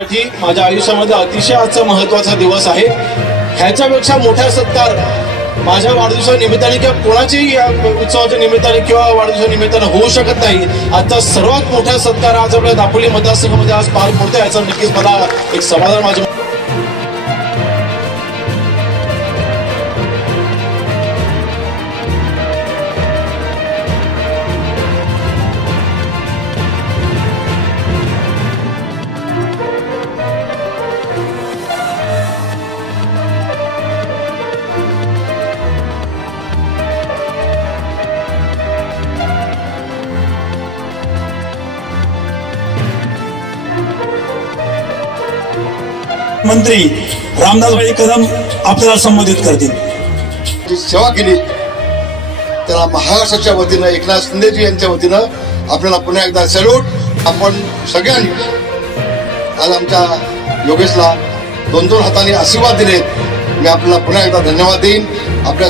माझ्या आयुष्यामध्ये अतिशय आजचा महत्त्वाचा दिवस आहे। ह्याच्यापेक्षा मोठा सत्कार माझ्या वाढदिवसानिमित्ताने किंवा कोणाच्याही या उत्सवाच्या निमित्ताने किंवा वाढदिवसानिमित्ताने होऊ शकत नाही। आजचा सर्वात मोठा सत्कार आज आपल्या दापोली मतदारसंघामध्ये आज पार पडतोय, याचा नक्कीच मला एक समाधान माझ्या मंत्री रामदासभाई कदम आपल्याला संबोधित करतील। जी सेवा केली त्याला महाराष्ट्राच्या वतीनं एकनाथ शिंदेजी यांच्या वतीनं आपल्याला पुन्हा एकदा सॅल्यूट। आपण सगळ्यांनी आज आमच्या योगेशला दोन हातांनी आशीर्वाद दिलेत। मी आपल्याला पुन्हा एकदा धन्यवाद देईन। आपल्या